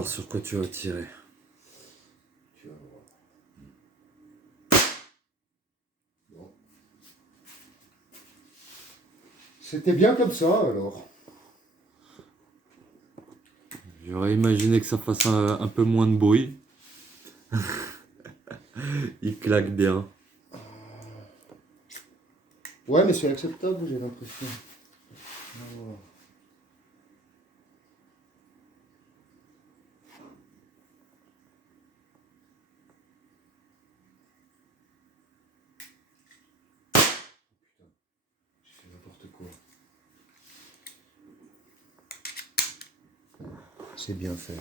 Alors, sur quoi tu vas tirer? Tu vas voir. Bon. C'était bien comme ça, alors. J'aurais imaginé que ça fasse un peu moins de bruit. Il claque bien. Ouais, mais c'est acceptable, j'ai l'impression. Oh. Putain, j'ai fait n'importe quoi. C'est bien fait.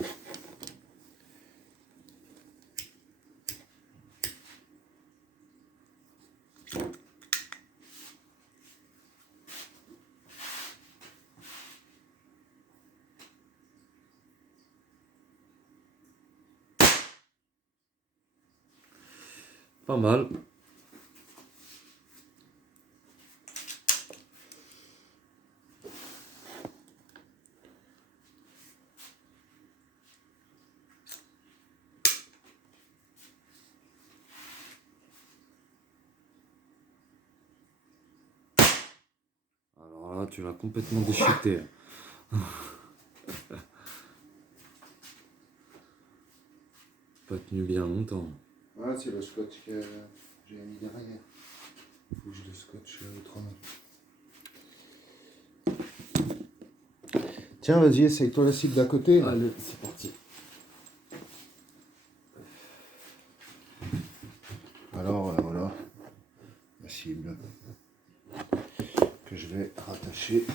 Pas mal. Alors là, tu l'as complètement déchiqueté. Pas tenu bien longtemps. Ah, c'est le scotch que j'ai mis derrière. Faut que je le scotche autrement. Tiens, vas-y, essaye-toi la cible d'à côté. Allez, c'est parti. Alors, voilà la cible que je vais rattacher.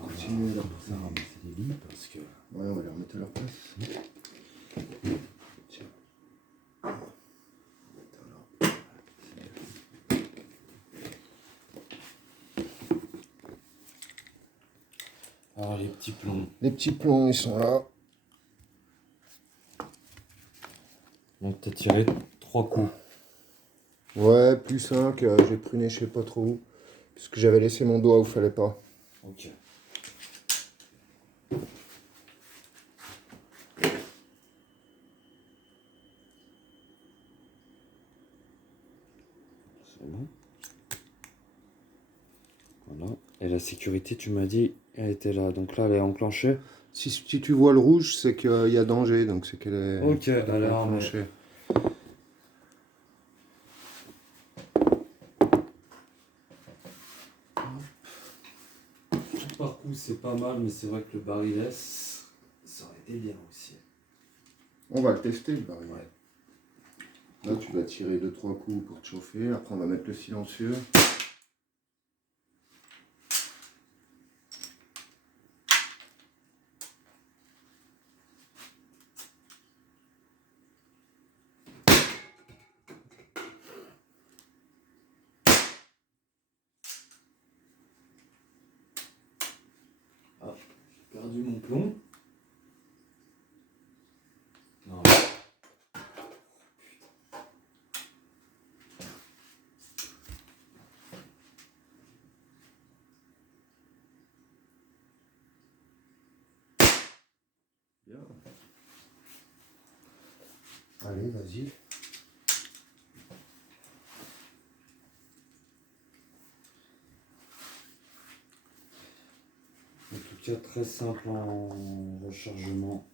Continuer là pour Ça ramasser les billes parce que... Ouais, on va les remettre à leur place. Tiens. Alors les petits plombs. Les petits plombs, ils sont là. Donc t'as tiré 3 coups. Ouais, plus 5, j'ai pruné je sais pas trop où. Puisque j'avais laissé mon doigt où fallait pas. Ok. C'est bon. Voilà. Et la sécurité, tu m'as dit, elle était là. Donc là, elle est enclenchée. Si tu vois le rouge, c'est qu'il y a danger, donc c'est qu'elle est Ok, elle est enclenchée. Par coup, c'est pas mal, mais c'est vrai que le barillet, ça aurait été bien aussi. On va le tester, le barillet. Ouais. Là, tu vas tirer 2-3 coups pour te chauffer. Après, on va mettre le silencieux. Ah, j'ai perdu mon plomb. Non. Bien. Allez, vas-y. En tout cas, très simple en rechargement.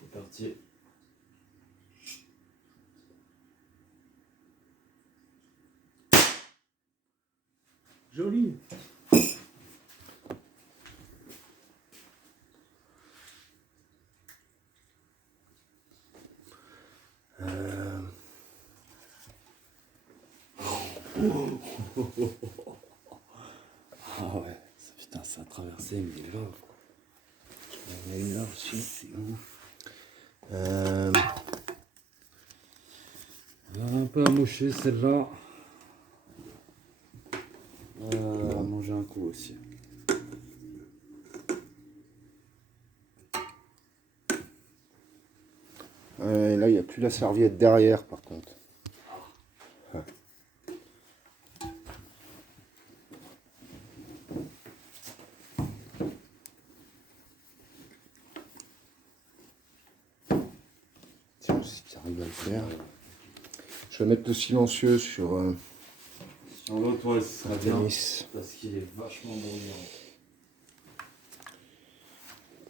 C'est parti. Joli. Ah ouais, putain, ça a traversé, mais là, Il y en a une là aussi. c'est ouf. Euh, Ouais, Un peu amoché celle-là. Manger un coup aussi. Là, il n'y a plus la serviette derrière, par contre. Ouais. Tiens, si tu arrives à le faire. Je vais mettre le silencieux sur Sur l'autre, ouais, ce serait bien. tennis. Parce qu'il est vachement bruyant.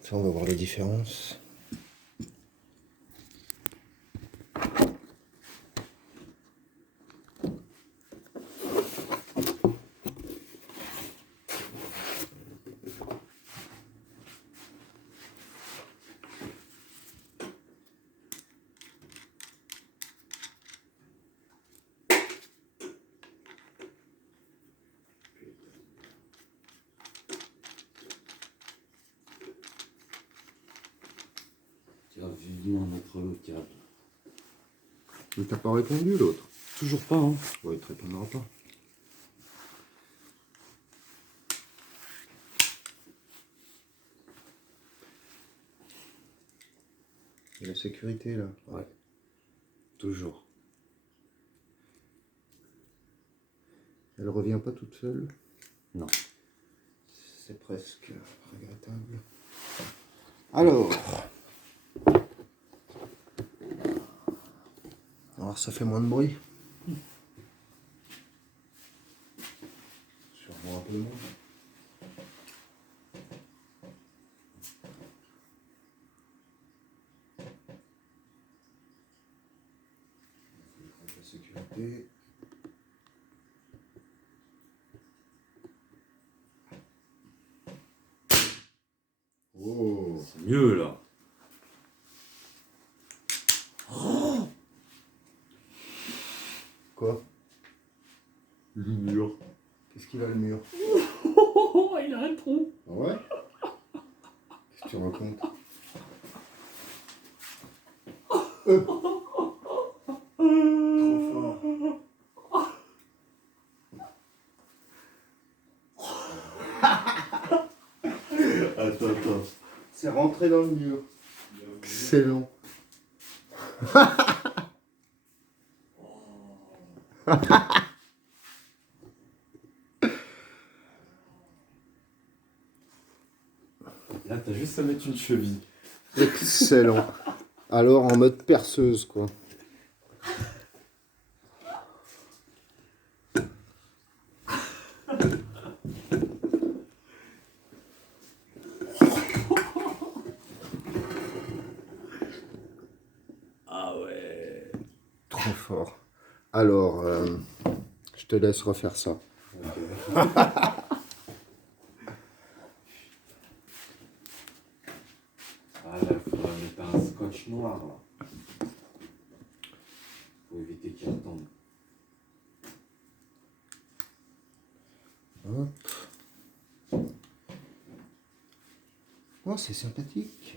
Ça, on va voir la différence. Tiens, vivement notre local. Mais t'as pas répondu, l'autre. Toujours pas, hein. Ouais, il te répondra pas. Et la sécurité, là. Ouais. Toujours. Elle revient pas toute seule. Non. C'est presque regrettable. Alors, ça fait moins de bruit. Sûrement un peu moins. La sécurité. Oh. C'est mieux là. Quoi? Le mur. Qu'est-ce qu'il a le mur? Oh, il a un trou. Ah ouais? Qu'est-ce que tu racontes? Trop fort. Attends. C'est rentré dans le mur. Excellent. Là, t'as juste à mettre une cheville. Excellent. Alors en mode perceuse, quoi. Ah ouais. Trop fort. Alors, je te laisse refaire ça. Ah là, il faudra mettre un scotch noir là. Faut éviter qu'il retombe. Hop. Oh, c'est sympathique.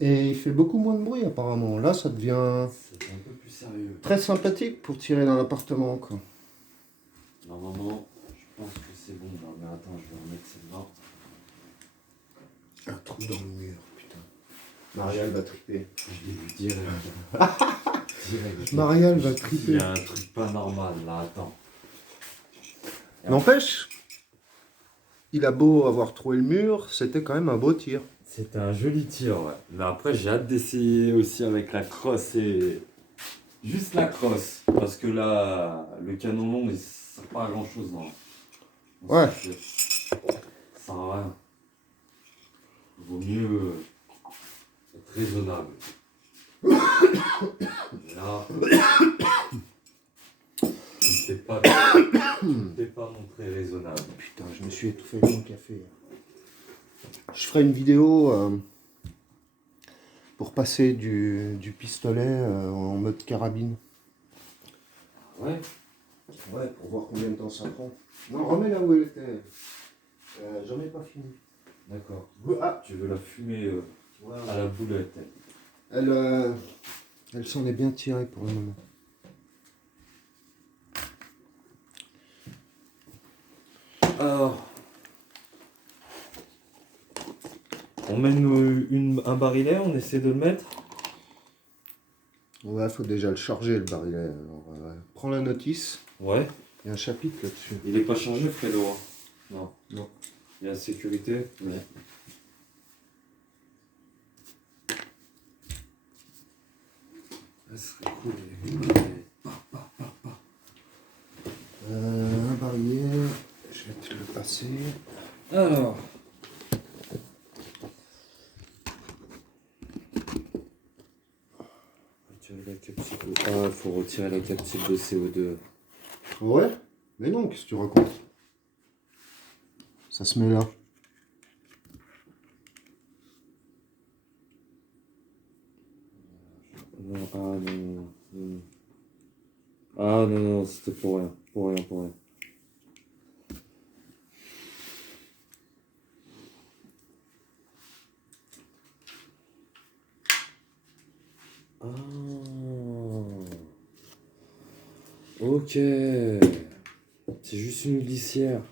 Et il fait beaucoup moins de bruit apparemment. Là, ça devient C'est un peu plus sérieux. très sympathique pour tirer dans l'appartement, quoi. Normalement, je pense que c'est bon. Non, mais attends, je vais remettre celle-là. Un trou dans le mur, putain. Marielle va triper. Je l'ai vu direct. Direct. Marielle va Il triper. y a un truc pas normal là, attends. N'empêche, il a beau avoir trouvé le mur, c'était quand même un beau tir. C'était un joli tir, ouais. Mais après, j'ai hâte d'essayer aussi avec la crosse et. Juste la crosse. Parce que là, le canon long, il sert pas à grand chose. Non. Ouais. Ça sert à rien. Vaut mieux être raisonnable. Et là, je ne t'ai pas montré raisonnable. Putain, je me suis étouffé avec mon café. Je ferai une vidéo pour passer du pistolet en mode carabine. Ouais. Ouais, pour voir combien de temps ça prend. Non, remets là où elle était. J'en ai pas fini. D'accord. Ah, Tu veux la fumer à la boulette. elle s'en est bien tirée pour le moment. Alors, on mène un barillet, on essaie de le mettre. Ouais, faut déjà le charger le barillet. Alors, prends la notice. Ouais. Il y a un chapitre là-dessus. Il est pas chargé, Fredo. Non. Non. Il y a la sécurité. Ouais. Ça serait cool. Les barillets. Un barillet. Je vais te le passer. Alors. Retirer la capsule. Ah, il faut retirer la capsule de CO2. Ouais. Mais non, qu'est-ce que tu racontes? Ça se met là. Non, ah non, non, non. Ah non, non, c'était pour rien. Pour rien, pour rien. Ah. Ok. C'est juste une glissière.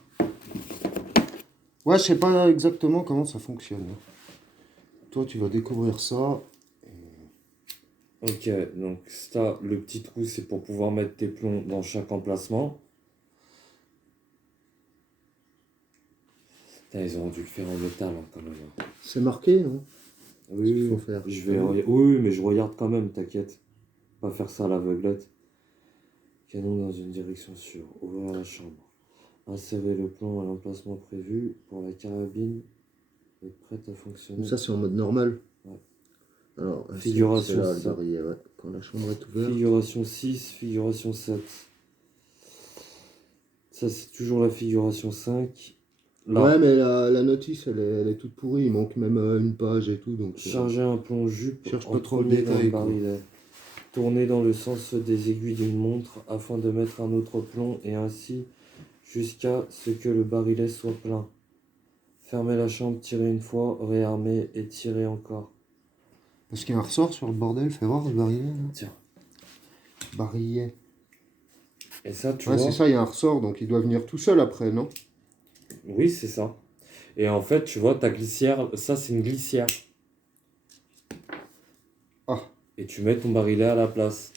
Ouais, je sais pas exactement comment ça fonctionne. Toi, tu vas découvrir ça. Ok, donc ça, le petit trou, c'est pour pouvoir mettre tes plombs dans chaque emplacement. Putain, ils auraient dû le faire en métal hein, quand même. C'est marqué, non? Oui, Ce qu'il oui, faut faire. je vais... Oui, oui, mais je regarde quand même, t'inquiète. Pas faire ça à l'aveuglette. Canon dans une direction sûre. Ouvrir la chambre. Insérer le plomb à l'emplacement prévu pour la carabine. Est prête à fonctionner. Ça, c'est en mode normal. Ouais. Alors, Figuration c'est là, le 5. barillet, ouais. Quand la chambre est ouverte. Figuration 6, figuration 7. Ça, c'est toujours la figuration 5. Là, Ouais, mais la notice, elle est toute pourrie. Il manque même une page et tout. Donc, charger un plomb jupe cherche en pas trop le premier dans le détail, quoi. barillet. Tourner dans le sens des aiguilles d'une montre afin de mettre un autre plomb et ainsi jusqu'à ce que le barillet soit plein. Fermer la chambre, tirer une fois, réarmer et tirer encore. Parce qu'il y a un ressort sur le bordel. Fais voir le barillet. Là. Tiens. Barillet. Et ça, tu Ouais, vois. c'est ça, il y a un ressort. Donc, il doit venir tout seul après, non? Oui, c'est ça. Et en fait, tu vois, ta glissière, ça, c'est une glissière. Ah. Et tu mets ton barillet à la place.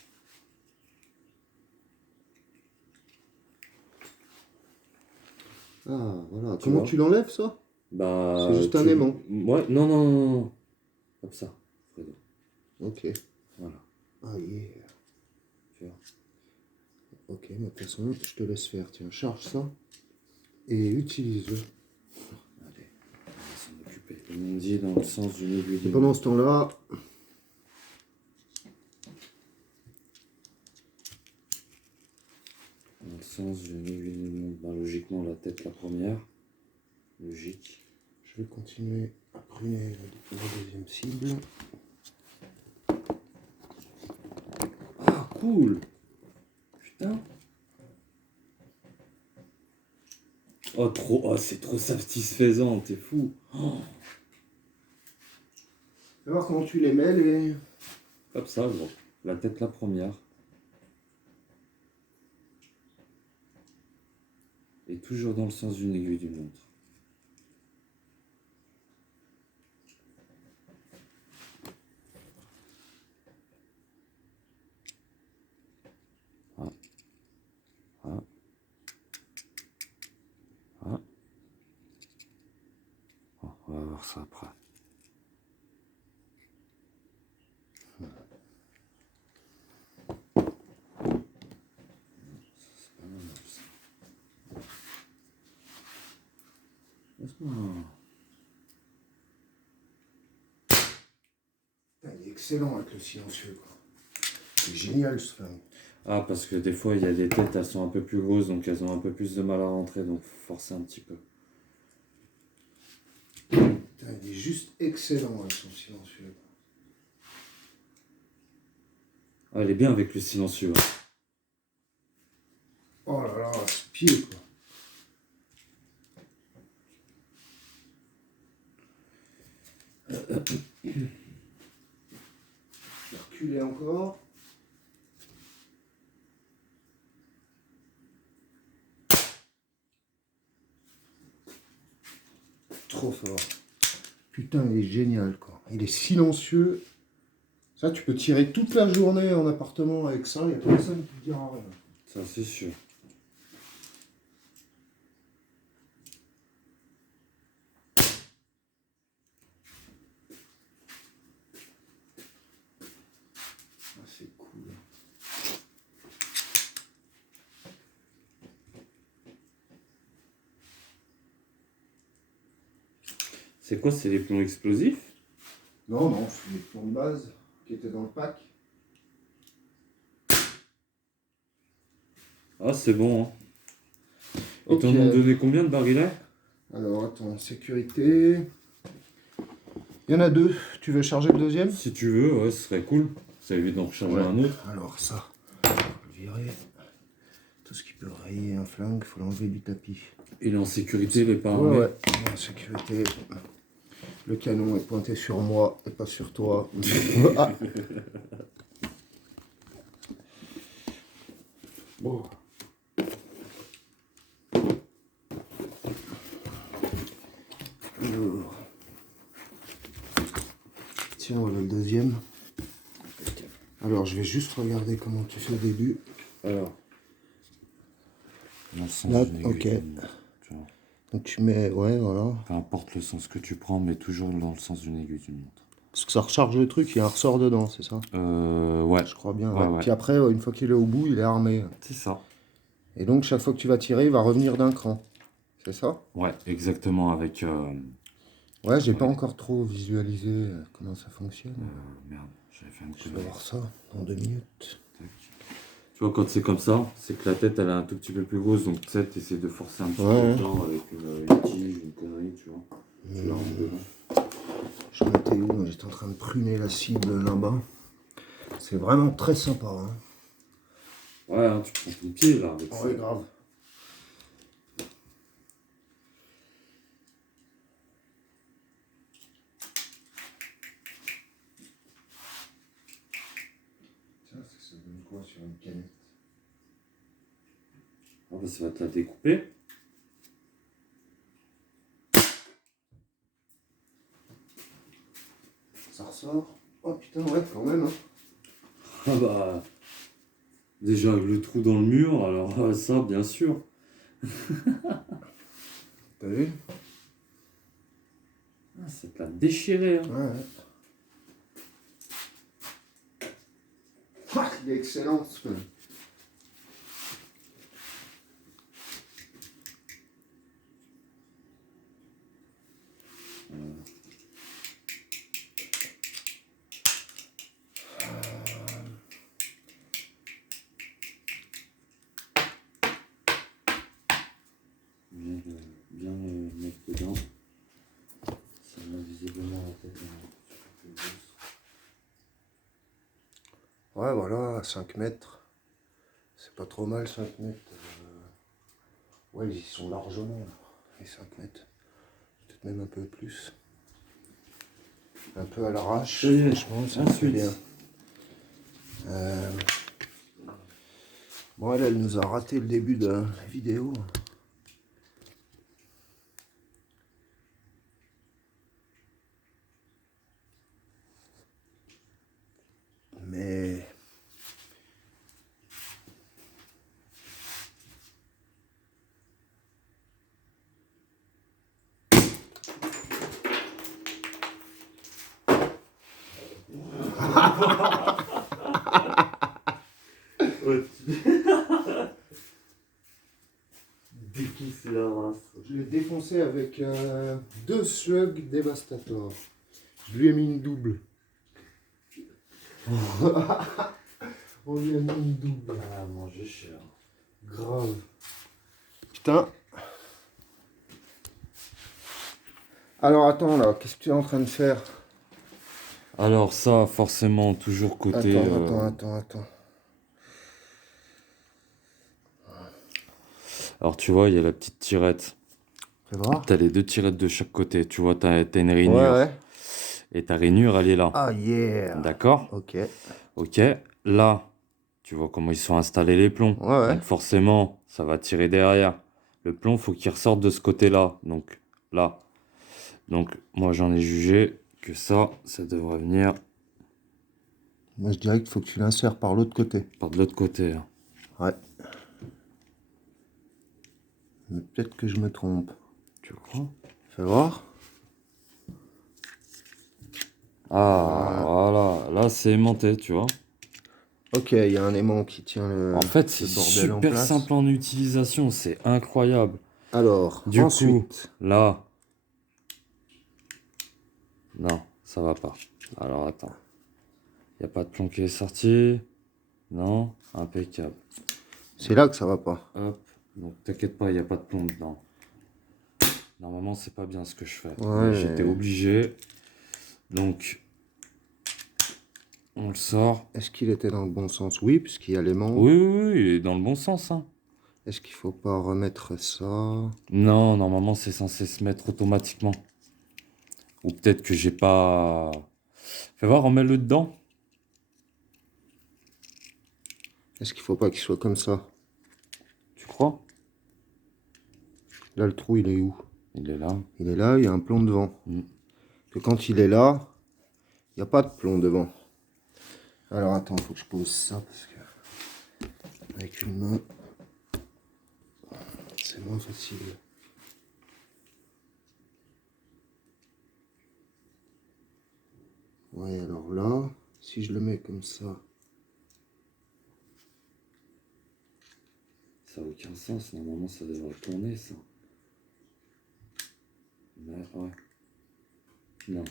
Ah, voilà. Tu Comment vois tu l'enlèves, ça? Bah, C'est juste un aimant. Ouais, non, non, non, non. Comme ça, Fredo. Ok. Voilà. Ah, yeah. Tu vois. Ok, mais de toute façon, je te laisse faire. Tiens, charge ça. Et utilise-le. Allez, on va s'en occuper. Ils m'ont dit dans le sens d'une aiguille Et d'une pendant montre. ce temps-là, Dans le sens d'une aiguille d'une montre. Bah, logiquement, la tête la première. Logique. je vais continuer à pruner la deuxième cible. Ah, cool. Putain. Oh, trop. Oh, c'est trop satisfaisant, t'es fou. Oh. Fais voir comment tu les mets, les... Comme ça, gros. La tête la première. Et toujours dans le sens d'une aiguille d'une montre. Ah. Ah. Ah. Oh, on va voir ça après. C'est pas mal ça. Doucement. Putain, il est excellent avec le silencieux, quoi. C'est génial, ce flingue. Ah, parce que des fois, il y a des têtes, elles sont un peu plus grosses, donc elles ont un peu plus de mal à rentrer, donc faut forcer un petit peu. Putain, il est juste excellent avec son silencieux. Ah, elle est bien avec le silencieux. Oh là là, ce pied, quoi. Je vais reculer encore. trop fort. Putain, il est génial, quoi. Il est silencieux. Ça, tu peux tirer toute la journée en appartement avec ça. Il n'y a personne qui te dira rien. Ça, c'est sûr. Ah, c'est cool. C'est quoi, c'est les plombs explosifs? Non, non, c'est les plombs de base qui étaient dans le pack. Ah, c'est bon. Hein. Ils Ok. t'en ont donné combien de barilets? Alors, attends, sécurité. Il y en a deux. Tu veux charger le deuxième? Si tu veux, ouais, ce serait cool. Ça évite d'en recharger un autre. Alors ça, on va le virer. Tout ce qui peut rayer un flingue, il faut l'enlever du tapis. Il est en sécurité, il est pas armé. Ouais, en sécurité. Le canon est pointé sur moi et pas sur toi. Ah. Bon. Alors. Tiens, voilà le deuxième. Alors, je vais juste regarder comment tu fais au début. Alors. Dans le sens Là, d'une aiguille ok. d'une montre, tu vois. Donc tu mets, ouais, voilà. Peu importe le sens que tu prends, mais toujours dans le sens d'une aiguille d'une montre. Parce que ça recharge le truc, il y a un ressort dedans, c'est ça? Ouais. Je crois bien. Ouais, Ouais. ouais. Puis après, une fois qu'il est au bout, il est armé. C'est ça. Et donc, chaque fois que tu vas tirer, il va revenir d'un cran. C'est ça? Ouais, exactement, avec... Ouais, j'ai pas Ouais. encore trop visualisé comment ça fonctionne. merde, j'avais fait une Je vais connerie. voir ça dans 2 minutes. Tac. Tu vois, quand c'est comme ça, c'est que la tête, elle est un tout petit peu plus grosse, donc tu sais, t'essaies de forcer un petit Ouais. peu dedans avec une tige, une connerie, tu vois. Tu la rentres dedans. J'en étais où? J'étais en train de pruner la cible là-bas. C'est vraiment très sympa. Hein. Ouais, hein, tu prends ton pied, là, avec ça. Ouais, grave. Tiens, ça donne quoi sur une canette? Ah bah, ça va te la découper. Ça ressort. Oh putain, ouais, quand même. Hein. Ah bah... Déjà, avec le trou dans le mur, alors ça, bien sûr. T'as vu? Ah, ça te l'a déchiré, hein. Ouais, ouais. Ah, il est excellent ce film. Bien le mettre dedans. Ça va visiblement la tête. Ouais, voilà, à 5 mètres. C'est pas trop mal, 5 mètres. Ouais, ils y sont largement, là, les 5 mètres. Peut-être même un peu plus. Un peu à l'arrache. Ça y est, Franchement, ça me fait ensuite. bien. Bon, elle nous a raté le début de la vidéo. Mais... Dépousser la race. Je l'ai défoncé avec 2 slugs Devastator. Je lui ai mis une double. On lui a mis une double. Ah, manger cher. Grave. Putain. Alors attends là, qu'est-ce que tu es en train de faire? Alors ça, forcément, toujours côté... Attends. Alors tu vois, il y a la petite tirette. Fais voir. T'as les 2 tirettes de chaque côté. Tu vois, t'as une rainure. Ouais. Et ta rainure, elle est là. Ah yeah. D'accord? Ok. Ok. Là, tu vois comment ils sont installés les plombs. Ouais. Donc forcément, ça va tirer derrière. Le plomb, faut qu'il ressorte de ce côté-là. Donc là. Donc moi j'en ai jugé que ça devrait venir Moi, je dirais qu'il faut que tu l'insères par l'autre côté. par de l'autre côté. Hein. Ouais. Mais peut-être que je me trompe. Tu crois? Fais voir. Ah, voilà. Là c'est aimanté, tu vois. Ok, il y a un aimant qui tient En fait, c'est le bordel en super place. simple en utilisation, c'est incroyable. Alors, Du ensuite, coup, là... Non, ça va pas. Alors, attends. Il n'y a pas de plomb qui est sorti. Non, impeccable. c'est là que ça va pas. Hop. Donc, t'inquiète pas, il n'y a pas de plomb dedans. Normalement, c'est pas bien ce que je fais. Ouais. Mais j'étais obligé. Donc, on le sort. Est-ce qu'il était dans le bon sens? Oui, puisqu'il y a l'aimant. Oui, oui, oui, il est dans le bon sens. Hein. Est-ce qu'il faut pas remettre ça? Non, normalement, c'est censé se mettre automatiquement. Ou peut-être que j'ai pas... Fais voir, remets-le dedans. Est-ce qu'il faut pas qu'il soit comme ça? Tu crois? Là, le trou, il est où? Il est là. Il est là, il y a un plomb devant. Mm. Que quand il est là, il n'y a pas de plomb devant. Alors, attends, il faut que je pose ça, parce que... Avec une main, c'est moins facile. Ouais, alors là, si je le mets comme ça... Ça n'a aucun sens. Normalement, ça devrait tourner, ça. Mais ouais. Non,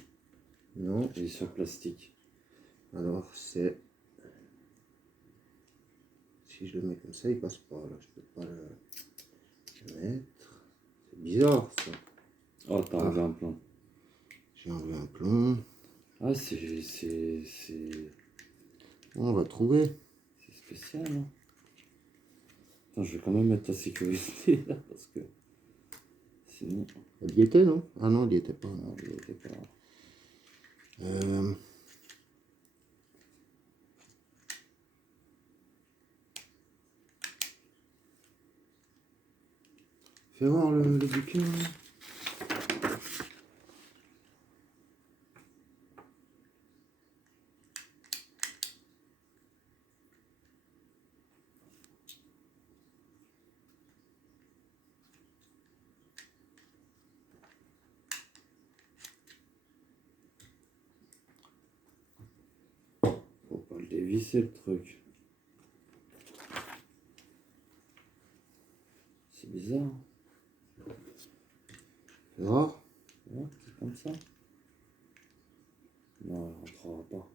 Non, il est sur plastique. alors c'est... Si je le mets comme ça, il passe pas. Là, je peux pas le mettre. C'est bizarre, ça. Oh, t'as enlevé un plomb. J'ai enlevé un plomb. Ah, c'est On va trouver. spécial, hein. Attends, je vais quand même mettre ta sécurité, là, parce que... Sinon... Elle y était, non? Ah non, elle y était pas. Non, il était pas... Fais voir le bouquin. Là. Faut pas le dévisser, le truc. C'est bizarre. Fais voir. Ouais, c'est comme ça. Non, elle rentrera pas.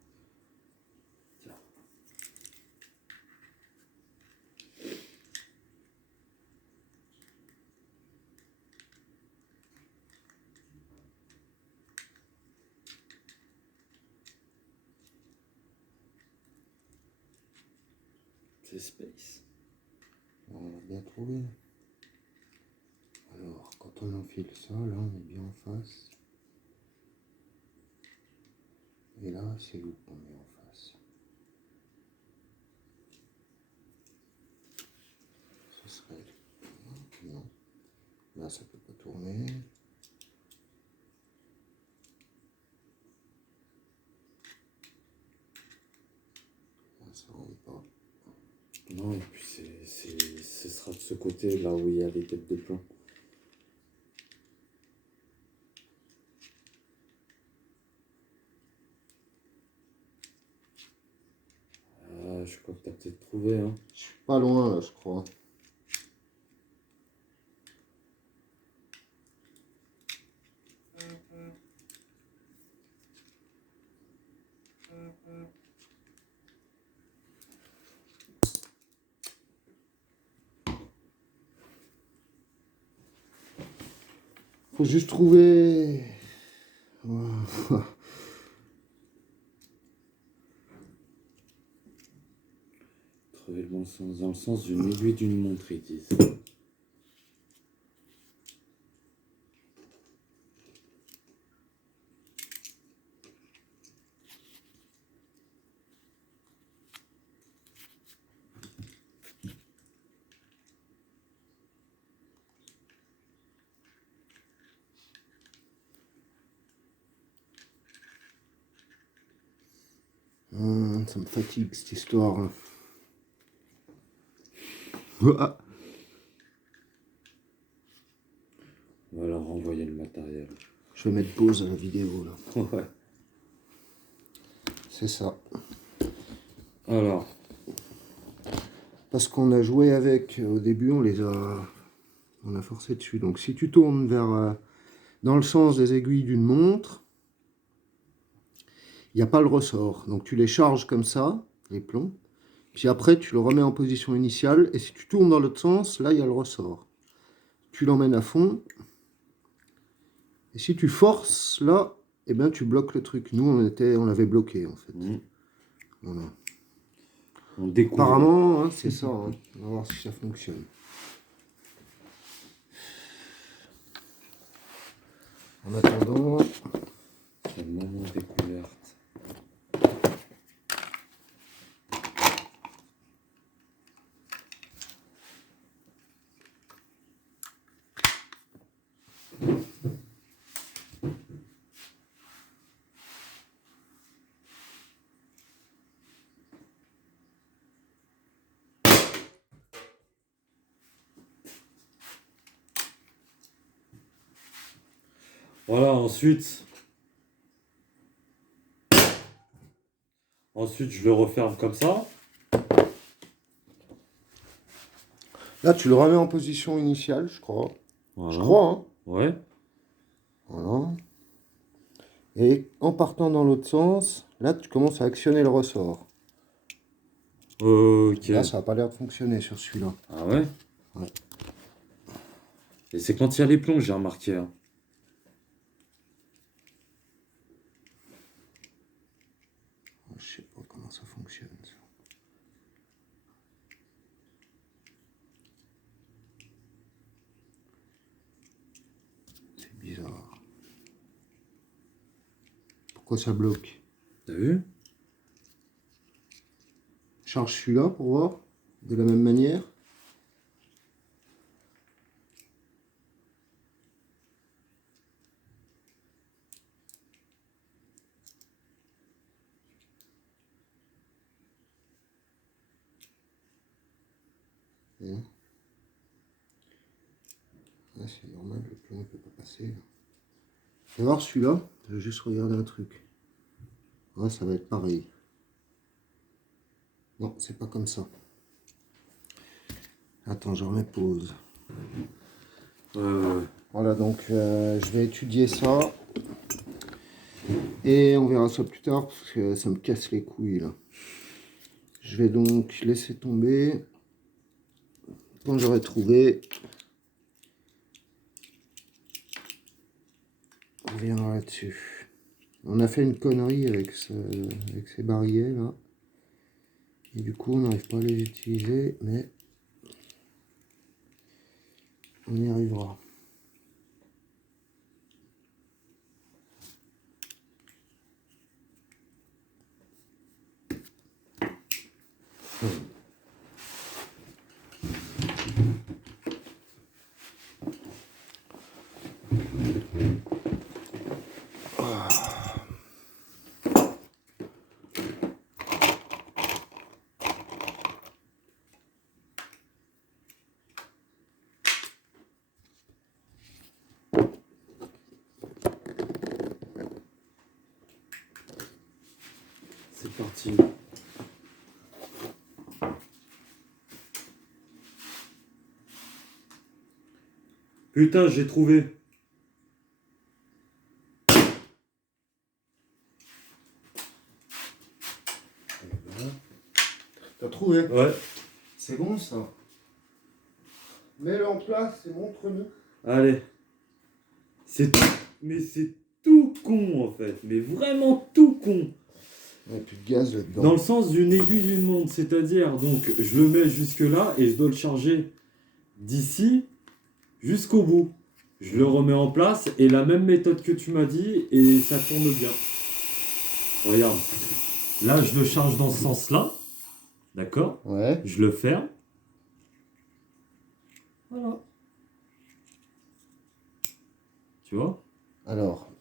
Tiens. C'est space. On l'a bien trouvé. Alors, quand on enfile ça, là, on est bien en face. Et là, c'est où qu'on est en face? Ce serait... Non. Là, ça peut pas tourner. Là, ça rentre pas. Non, et puis ce sera de ce côté, là où il y a les têtes de plomb. Je crois que t'as peut-être trouvé, hein. Je suis pas loin, là, je crois. Faut juste trouver... Voilà. Trouver le bon sens, dans le sens d'une aiguille d'une montre, ils disent. Ça me fatigue cette histoire. Hein. Ouah. On va leur renvoyer le matériel. Je vais mettre pause à la vidéo là. Ouais. C'est ça. Alors, Parce qu'on a joué avec, au début on a forcé dessus. Donc si tu tournes dans le sens des aiguilles d'une montre, il n'y a pas le ressort. Donc tu les charges comme ça, les plombs. Puis après tu le remets en position initiale. Et si tu tournes dans l'autre sens, là il y a le ressort. Tu l'emmènes à fond. Et si tu forces là, eh ben tu bloques le truc. Nous on l'avait bloqué en fait. Voilà. on découvre. Apparemment, hein, c'est ça. Hein. On va voir si ça fonctionne. En attendant, C'est le moment de découverte. Voilà, ensuite, je le referme comme ça. là tu le remets en position initiale, je crois. Voilà. Je crois, hein. Ouais. Voilà. Et en partant dans l'autre sens, là tu commences à actionner le ressort. Ok. Là ça n'a pas l'air de fonctionner sur celui-là. Ah ouais? Ouais. Et c'est quand il y a les plombs, j'ai remarqué. Hein. Je sais pas comment ça fonctionne. Ça. C'est bizarre. Pourquoi ça bloque? T'as vu? Charge celui-là pour voir. De la même manière. Là, c'est normal, le plomb ne peut pas passer. Je vais voir celui-là, je vais juste regarder un truc. Ouais, ça va être pareil. Non, c'est pas comme ça. Attends, je remets pause. Voilà, donc je vais étudier ça. Et on verra ça plus tard, parce que ça me casse les couilles, là. Je vais donc laisser tomber. Quand j'aurai trouvé, on verra là-dessus. On a fait une connerie avec ces barilets là. Et du coup, on n'arrive pas à les utiliser, mais on y arrivera. C'est parti. Putain, j'ai trouvé. T'as trouvé? Ouais. C'est bon ça. Mets-le en place et montre-nous. Allez. C'est tout. Mais c'est tout con en fait. Mais vraiment tout con. Ouais, plus de gaz là-dedans. Dans le sens d'une aiguille d'une montre. C'est-à-dire, donc, je le mets jusque là et je dois le charger d'ici jusqu'au bout. Je le remets en place et la même méthode que tu m'as dit et ça tourne bien. Regarde. Là, je le charge dans ce sens-là. D'accord? Ouais. Je le ferme. Voilà. Tu vois? Alors,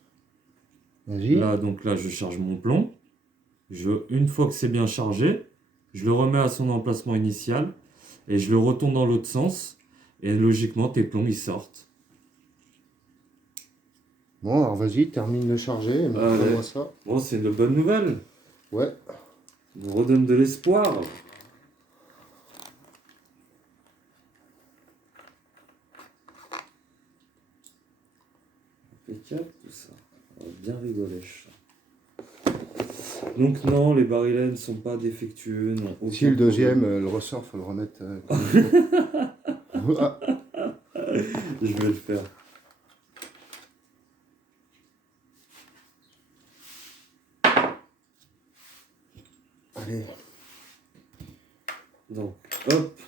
vas-y. Là, donc là, je charge mon plomb. Une fois que c'est bien chargé, je le remets à son emplacement initial et je le retourne dans l'autre sens. Et logiquement, tes plombs, ils sortent. Bon, alors vas-y, termine de charger et montre-moi Allez. ça. Bon, c'est une bonne nouvelle. Ouais. Ça nous redonne de l'espoir. Impeccable tout ça. On va bien rigoler. Donc non, les barilets ne sont pas défectueux. Non, aucun Si le deuxième, problème. le ressort, faut le remettre comme il faut. Ah, Je vais le faire. allez, Donc, hop.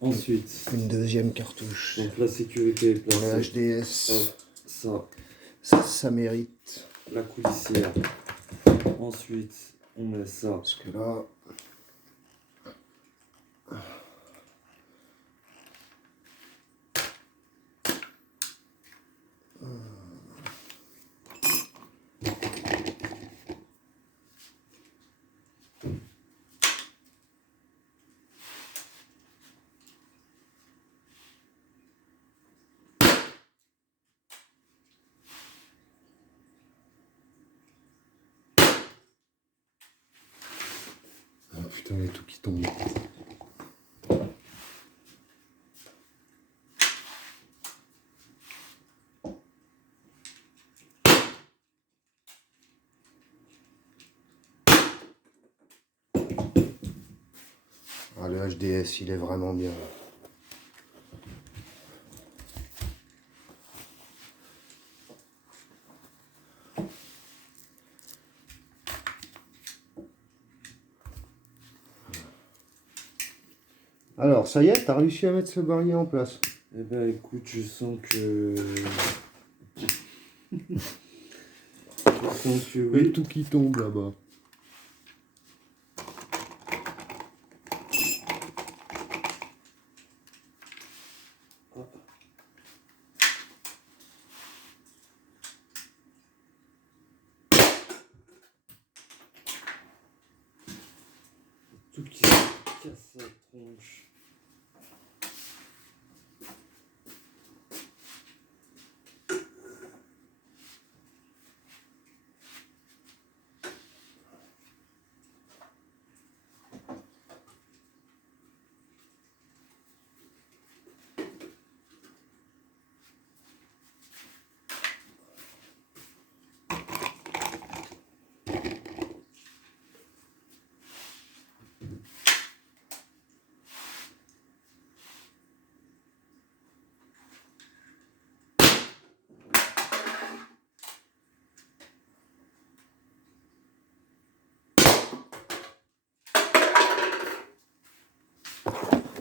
Ensuite, une deuxième cartouche. donc la sécurité est Pour les placée. HDS, Hop, ça mérite. la coulissière. Ensuite, on met ça. Parce que là, oh putain, il y a tout qui tombe. Ah, le HDS, il est vraiment bien. Alors, ça y est, t'as réussi à mettre ce barillet en place. Eh ben écoute, je sens que... je sens que Il y a oui. tout qui tombe là-bas. Tout qui se casse la tronche.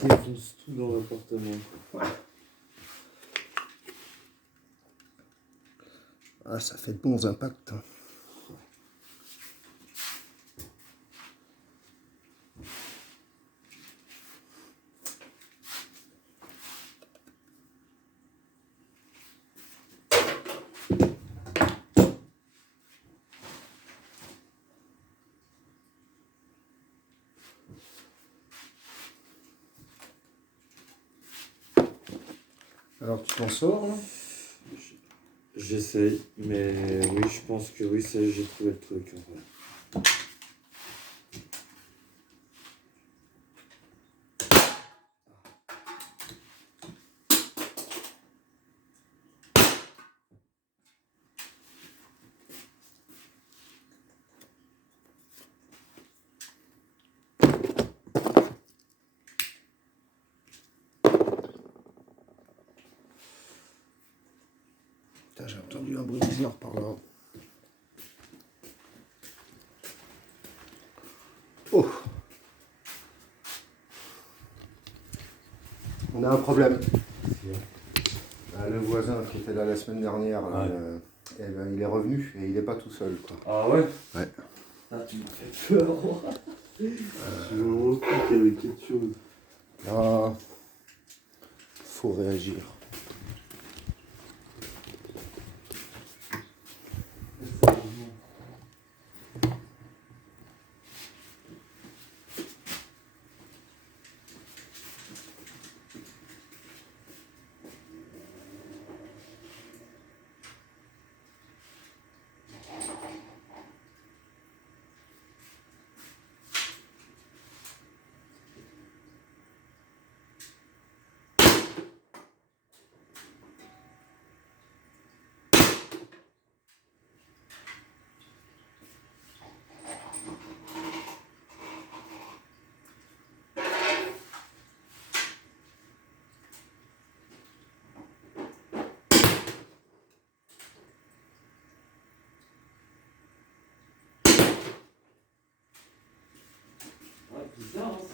Défonce tout dans l'appartement. Ah, ça fait de bons impacts. Hein. Alors, tu t'en sors là? J'essaye, mais oui, je pense que oui, ça, j'ai trouvé le truc en vrai. Putain, j'ai entendu un briseur par là. Oh! On a un problème. Le voisin qui était là la semaine dernière, là, eh ben, il est revenu et il n'est pas tout seul. Quoi. Ah ouais? Ouais. Ah, tu m'as fait peur. Je me rends compte qu'il y avait quelque chose. Là, faut réagir.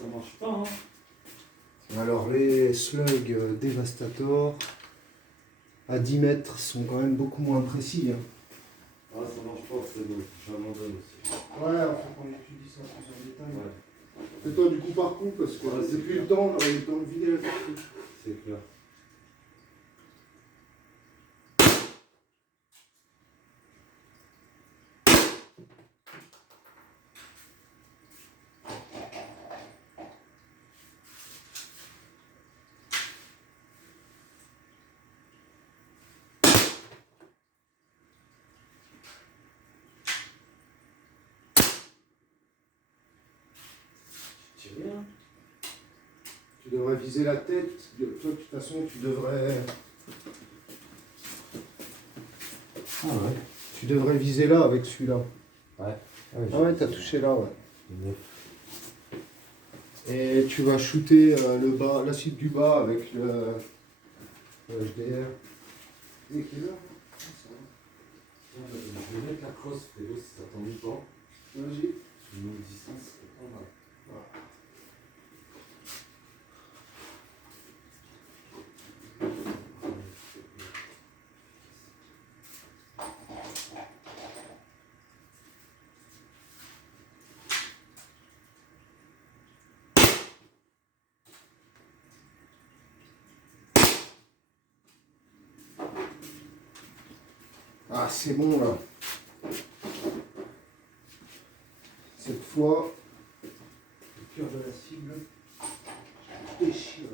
marche pas, hein. Alors les slugs Devastator à 10 mètres sont quand même beaucoup moins précis. Hein. Ah, ça marche pas, c'est bon, j'abandonne aussi. Ouais, il faut qu'on étudie ça plus en détail. Ouais. Fais-toi du coup par coup, parce que Ouais, c'est depuis clair. le temps, on aurait eu le temps de vider la cartouche. C'est clair. Tu tires rien. Tu devrais viser la tête. Toi, de toute façon, tu devrais... Ah ouais. Tu devrais viser là avec celui-là. Ouais. Ah ouais, t'as touché là, ouais. 9. Et tu vas shooter le bas, la cible du bas avec le HDR. Et quelle heure? Je vais mettre la crosse, frérot, si ça t'ennuie pas. Vas-y. Une autre distance, c'est pas mal. Ah, c'est bon là. Cette fois, le cœur de la cible déchiré.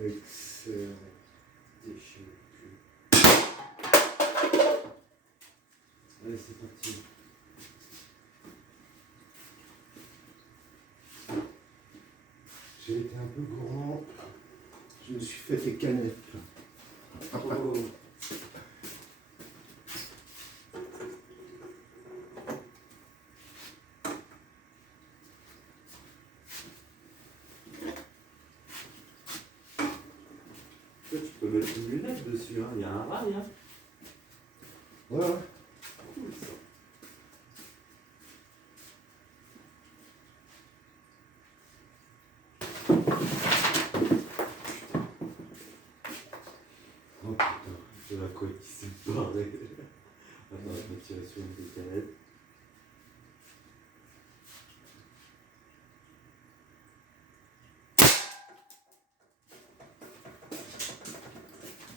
Excellent. Déchiré. Allez, c'est parti. J'ai été un peu gourmand. Je me suis fait des canettes. Oh. Toi, tu peux mettre une lunette dessus, hein. Il y a un rail, hein. Ouais, ouais. Cool ça. Oh putain, j'ai la couette qui s'est barrée. Attends, je vais tirer sur une des canettes.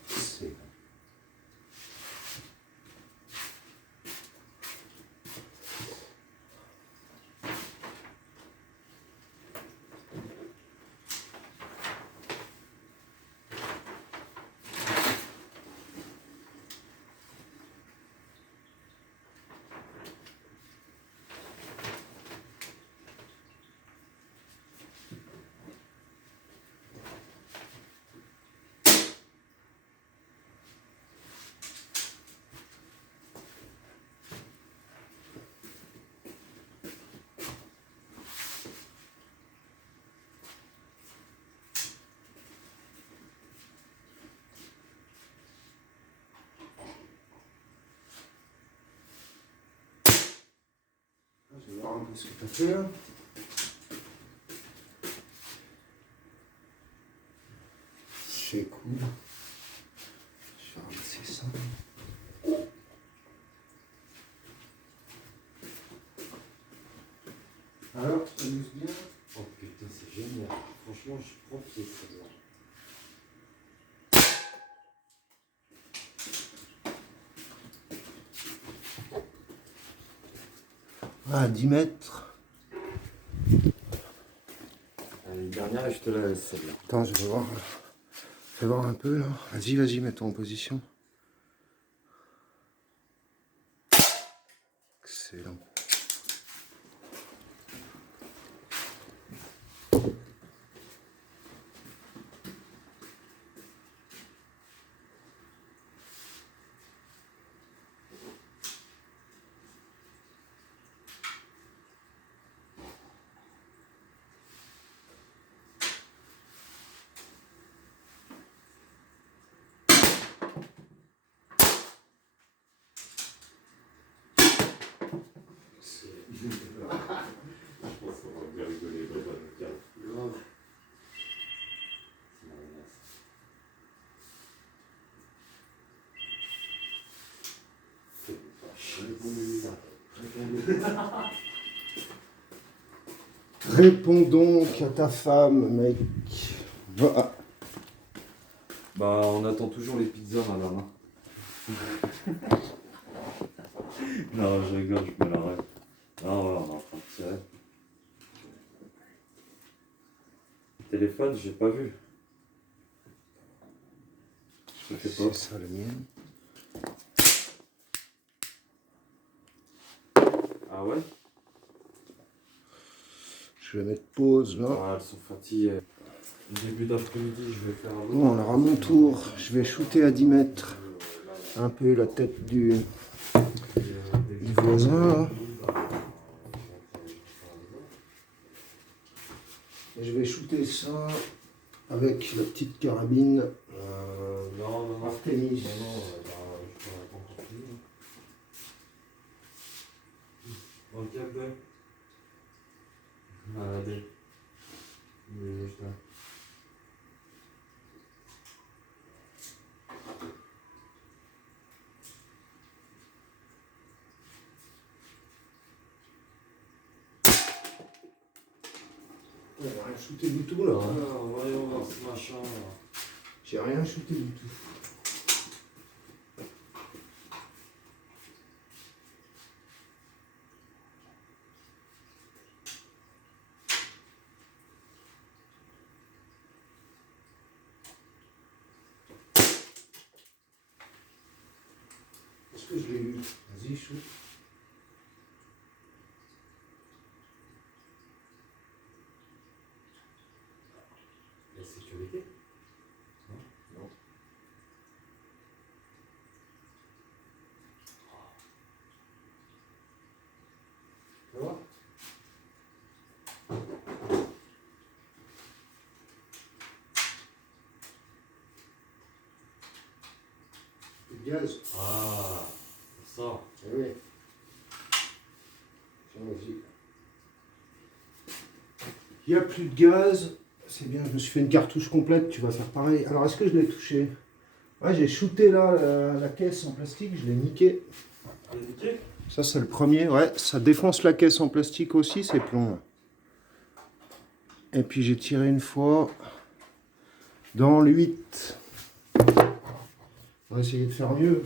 C'est... Je vais voir un peu ce que tu as fait là. C'est cool. Je vais ramasser ça. Alors, tu t'amuses bien? Oh putain, c'est génial. Franchement, je suis trop fier de celle-là. Ah, 10 mètres. Allez, une dernière et je te la laisse celle-là. Attends, je vais voir. Fais voir un peu là. Vas-y, mets-toi en position. Excellent. Réponds donc à ta femme, mec. Voilà. Bah, on attend toujours les pizzas, madame. Non, je rigole, je me la rêve. Non, ouais, on est en train de tirer. Le téléphone, j'ai pas vu. Je fais pas. C'est ça la mienne. Ah ouais? Je vais mettre pause là. Ah, elles sont fatiguées. Début d'après-midi, je vais faire un autre. Bon, alors à mon tour, je vais shooter à 10 mètres. Un peu la tête du voisin. Et je vais shooter ça avec la petite carabine Non, Artemis. non, je pourrais pas encore finir. Dans le cap de. Allez. Il est juste là. J'ai rien shooté du tout là. Alors, voyons voir ce machin là. J'ai rien shooté du tout. Est-ce que je l'ai eu? Vas-y, shoot. La sécurité? Non. Ça va? Plus de gaz? Ah, c'est ça. Eh oui. Tiens, vas-y. Il n'y a plus de gaz. C'est bien, je me suis fait une cartouche complète, tu vas faire pareil. Alors, est-ce que je l'ai touché? Ouais, j'ai shooté là la caisse en plastique, je l'ai niqué. Elle est niquée? Ça, c'est le premier. Ouais, ça défonce la caisse en plastique aussi, ces plombs. Et puis, j'ai tiré une fois dans le 8. On va essayer de faire mieux.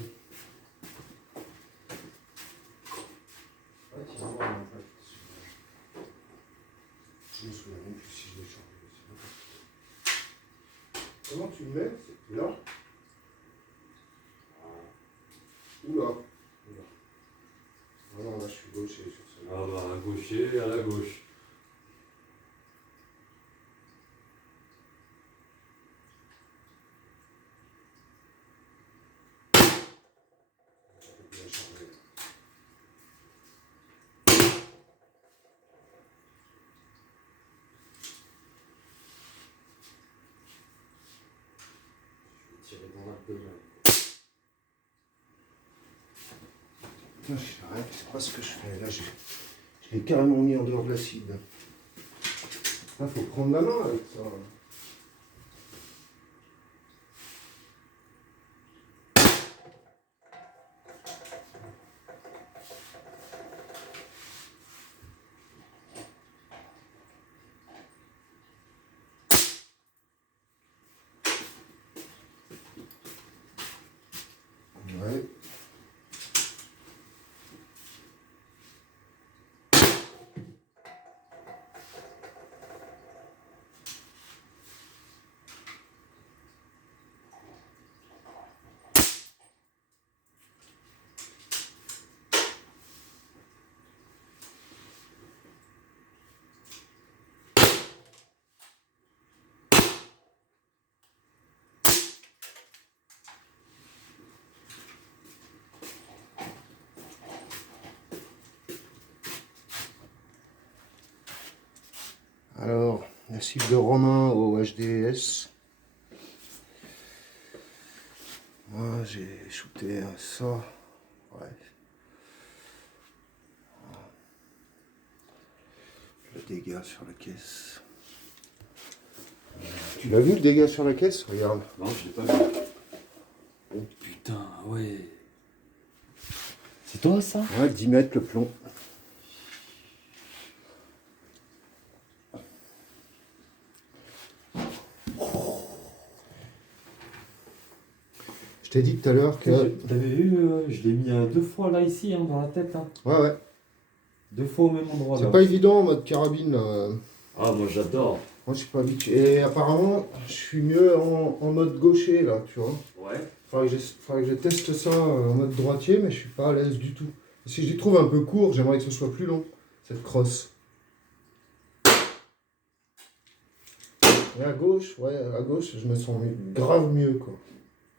Je me souviens même plus si je l'ai changé. Comment tu le mets? C'est là? Oula. Ah non, là je suis gaucher sur ce. Ah bah, à gaucher, à la gauche. Je vais tirer dans l'abdomen. Putain, je sais pas ce que je fais. Là, je l'ai carrément mis en dehors de la cible. Là, faut prendre la main avec ça. Ouais. Alors, la cible de Romain au HDS. Moi, j'ai shooté ça. Ouais. Le dégât sur la caisse. Tu l'as vu le dégât sur la caisse? Regarde. Non, je l'ai pas vu. Oh putain, ouais. C'est toi ça? Ouais, 10 mètres le plomb. Je t'ai dit tout à l'heure que... T'avais vu, je l'ai mis 2 fois là ici, hein, dans la tête. Hein. Ouais, ouais. 2 fois au même endroit. C'est là. pas évident en mode carabine. Là. Ah, moi j'adore. Moi, je suis pas habitué. Et apparemment, je suis mieux en mode gaucher, là, tu vois. Ouais. Faudrait que je teste ça en mode droitier, mais je suis pas à l'aise du tout. Si je les trouve un peu court, j'aimerais que ce soit plus long, cette crosse. Et à gauche, je me sens grave mieux, quoi.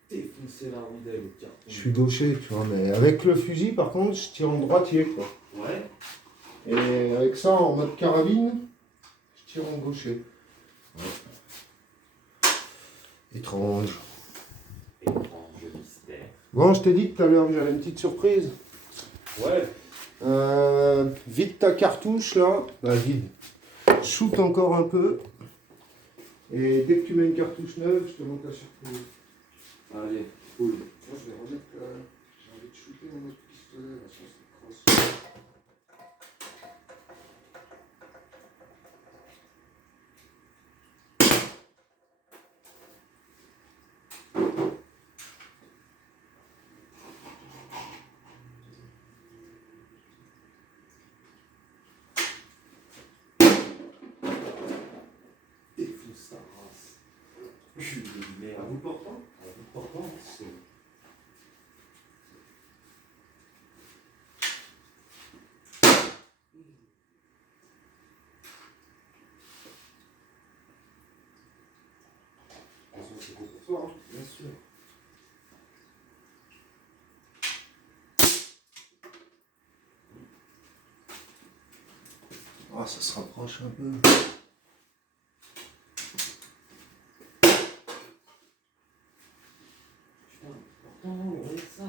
Défoncer la rondelle au carton. Je suis gaucher, tu vois, mais avec le fusil, par contre, je tire en droitier, quoi. Ouais. Et avec ça, en mode carabine, je tire en gaucher. Ouais. Étrange. Étrange mystère. Bon, je t'ai dit tout à l'heure que j'avais une petite surprise. Ouais. Vide ta cartouche, là. Bah, vide. Shoot encore un peu. Et dès que tu mets une cartouche neuve, je te montre la surprise. Allez, cool. Moi, je vais remettre. J'ai envie de shooter mon autre pistolet là, sur cette crosse. Défonce ta race. Cul de merde. À vous portant? À vous portant, c'est. C'est bon pour toi, hein. Bien sûr. Ah, ça se rapproche un peu. Putain, pourtant, regardez ça.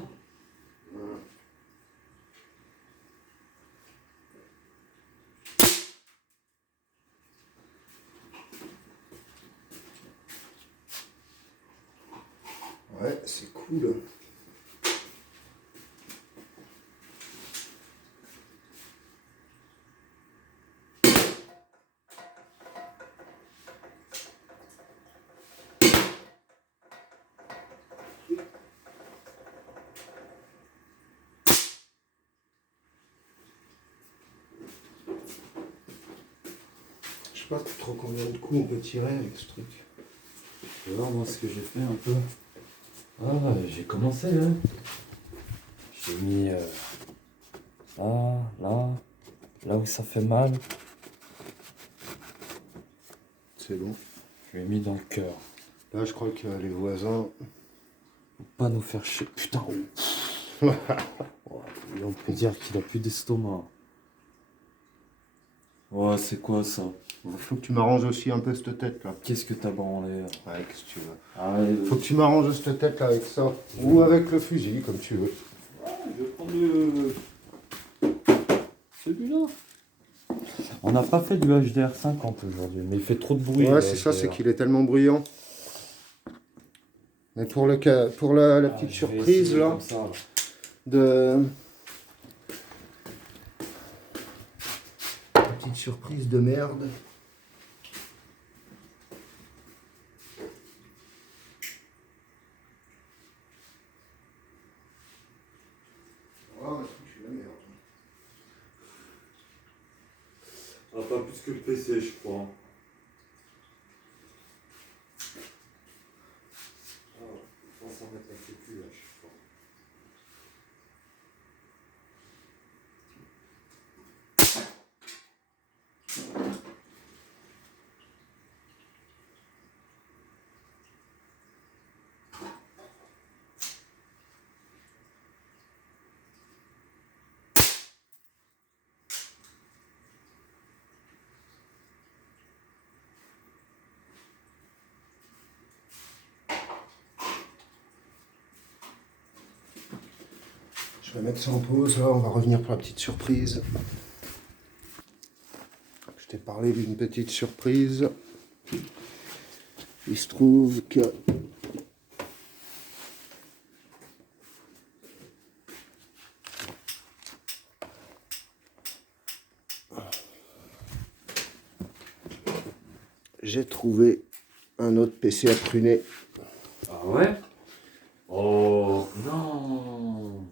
Ouais, c'est cool. Je sais pas trop combien de coups on peut tirer avec ce truc. Je vais voir moi ce que j'ai fait un peu. Ah, j'ai commencé, hein. J'ai mis là où ça fait mal. C'est bon. Je l'ai mis dans le cœur. Là, je crois que les voisins. Faut pas nous faire chier. Putain. Oh, et on peut dire qu'il a plus d'estomac. Ouais, c'est quoi ça? Faut que tu m'arranges aussi un peu cette tête là. Qu'est-ce que t'as branlé? Ouais, qu'est-ce que tu veux. Ah, ouais, Faut que tu m'arranges cette tête là avec ça. Ou avec le fusil, comme tu veux. je vais prendre celui-là. On n'a pas fait du HDR 50 aujourd'hui, mais il fait trop de bruit. Ouais, c'est ça, c'est qu'il est tellement bruyant. Mais pour la petite surprise là, de. Petite surprise de merde. Oh, je suis la merde. Ah, pas plus que le PC, je crois. Ah, je pense en mettre la sécu là, je suis fort. vais mettre ça en pause, là, on va revenir pour la petite surprise. Je t'ai parlé d'une petite surprise. Il se trouve que j'ai trouvé un autre PC à pruner. Ah ouais? Oh non!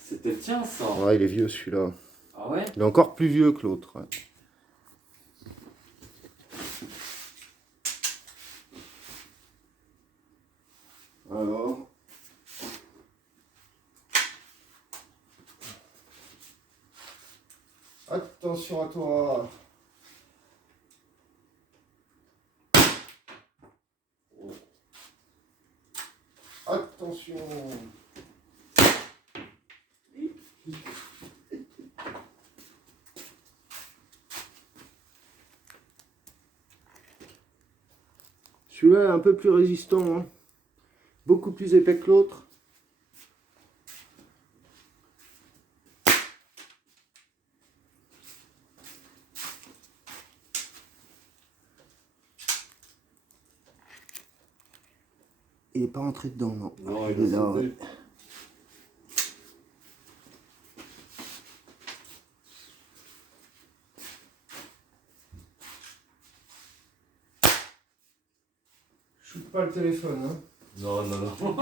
C'était le tien ça? Ouais, il est vieux celui-là. Ah ouais? Il est encore plus vieux que l'autre. Ouais. Alors. Attention à toi. Attention. Celui-là est un peu plus résistant, hein. Beaucoup plus épais que l'autre. Il n'est pas rentré dedans, non. Non, Il est là, ouais. Shoot pas le téléphone, hein. Non, non, non.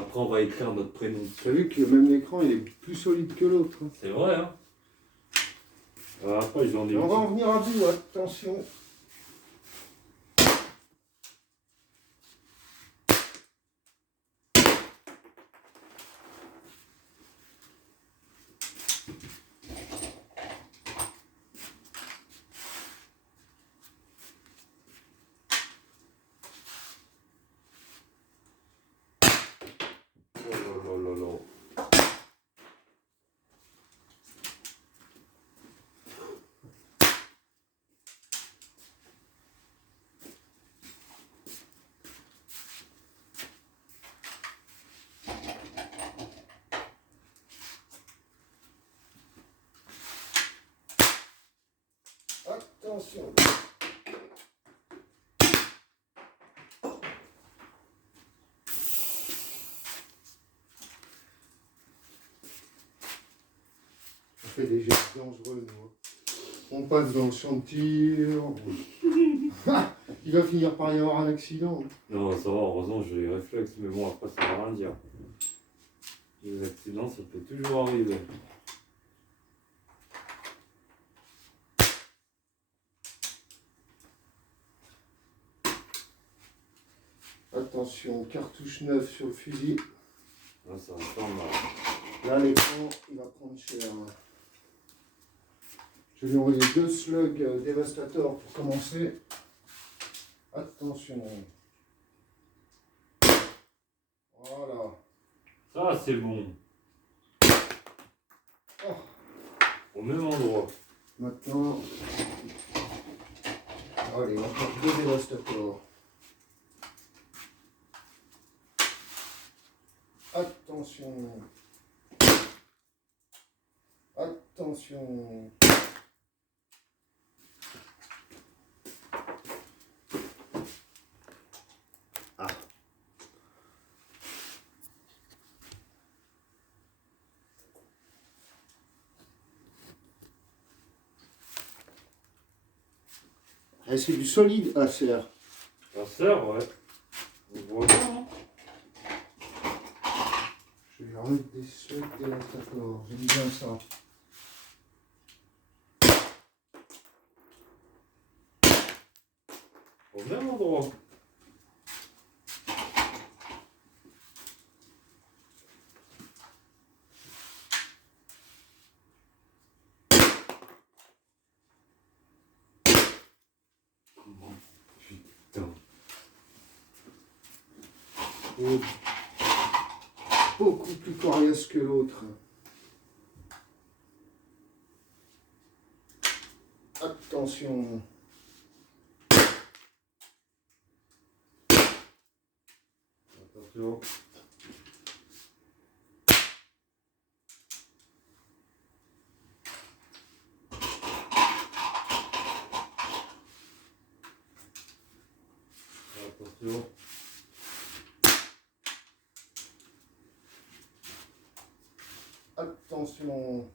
Après, on va écrire notre prénom. Tu as vu que même l'écran il est plus solide que l'autre. C'est vrai, hein? Après, j'en ai On va en venir à bout, attention. Oh là là là. Attention. On fait des gestes dangereux, nous. On passe dans le champ de tir. Il va finir par y avoir un accident. Non, ça va, heureusement, j'ai les réflexes, mais bon, après, ça va rien dire. Les accidents, ça peut toujours arriver. Attention, cartouche neuve sur le fusil. Là, ça va faire mal. Là, l'écran, il va prendre cher. Je vais lui envoyer 2 slugs dévastateurs pour commencer. Attention. Voilà. Ça, c'est bon. Oh. Au même endroit. Maintenant, allez, encore 2 dévastateurs. Attention. Attention. Ah. Eh, c'est du solide ACR. Ça sert, ouais. On voit bien, hein? Je vais remettre des slugs dévastateurs. J'aime bien ça. chambre. Putain. Oh. Beaucoup plus coriace que l'autre. Attention. Attention. Attention. Attention.